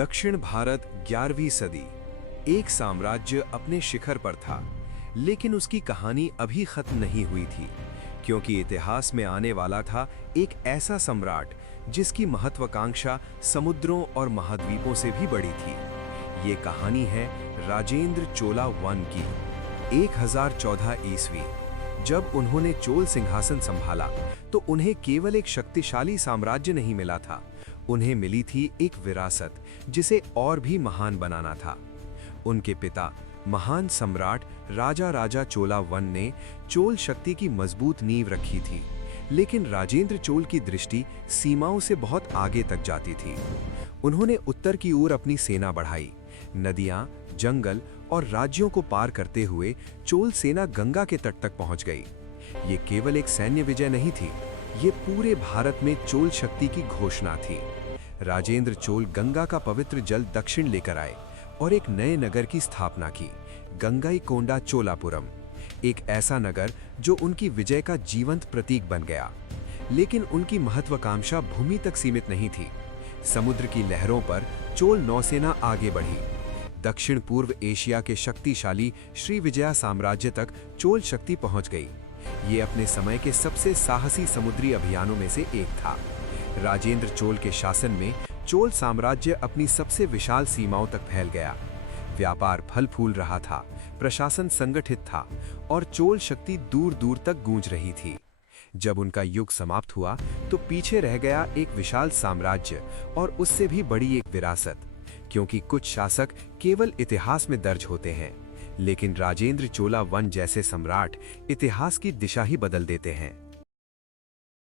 दक्षिण भारत 11वीं सदी। एक साम्राज्य अपने शिखर पर था, लेकिन उसकी कहानी अभी खत्म नहीं हुई थी, क्योंकि इतिहास में आने वाला था एक ऐसा सम्राट जिसकी महत्वाकांक्षा समुद्रों और महाद्वीपों से भी बड़ी थी। ये कहानी है राजेंद्र चोला वन की। 1014 ईस्वी जब उन्होंने चोल सिंहासन संभाला तो उन्हें केवल एक शक्तिशाली साम्राज्य नहीं मिला था, उन्हें मिली थी एक विरासत जिसे और भी महान बनाना था। उनके पिता महान सम्राट राजा चोला वन ने चोल शक्ति की मजबूत नींव रखी थी, लेकिन राजेंद्र चोल की दृष्टि सीमाओं से बहुत आगे तक जाती थी। उन्होंने उत्तर की ओर अपनी सेना बढ़ाई। नदियां, जंगल और राज्यों को पार करते हुए चोल सेना गंगा के तट तक पहुंच गई। ये केवल एक सैन्य विजय नहीं थी, ये पूरे भारत में चोल शक्ति की घोषणा थी। राजेंद्र चोल गंगा का पवित्र जल दक्षिण लेकर आए और एक नए नगर की स्थापना की, गंगाईकोंडा चोलापुरम, एक ऐसा नगर जो उनकी विजय का जीवंत प्रतीक बन गया। लेकिन उनकी महत्वाकांक्षा भूमि तक सीमित नहीं थी। समुद्र की लहरों पर चोल नौसेना आगे बढ़ी। दक्षिण पूर्व एशिया के शक्तिशाली श्रीविजया साम्राज्य तक चोल शक्ति पहुंच गई। ये अपने समय के सबसे साहसी समुद्री अभियानों में से एक था। राजेंद्र चोल के शासन में चोल साम्राज्य अपनी सबसे विशाल सीमाओं तक फैल गया। व्यापार फल फूल रहा था, प्रशासन संगठित था और चोल शक्ति दूर दूर तक गूंज रही थी। जब उनका युग समाप्त हुआ तो पीछे रह गया एक विशाल साम्राज्य और उससे भी बड़ी एक विरासत, क्योंकि कुछ शासक केवल इतिहास में दर्ज होते हैं, लेकिन राजेंद्र चोला वन जैसे सम्राट इतिहास की दिशा ही बदल देते हैं।